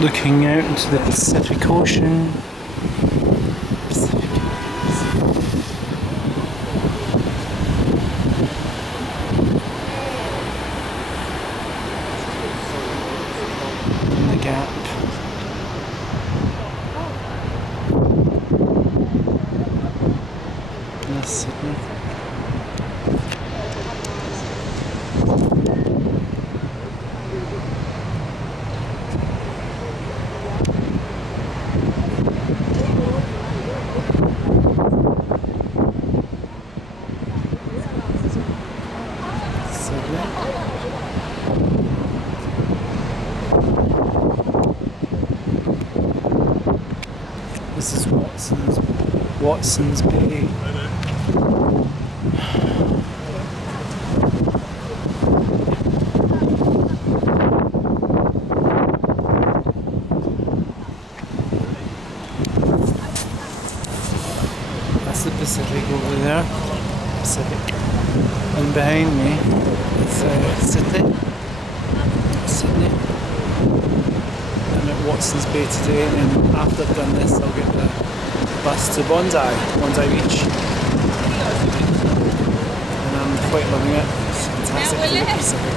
Looking out into the Pacific Ocean. And the Gap. And that's Sydney. This is Watson's Bay. That's the Pacific over there. Pacific. And behind me is Sydney. I'm at Watson's Bay today, and then after I've done this I'll get the bus to Bonsai Beach. And I'm quite loving it. It's fantastic for the Pacific.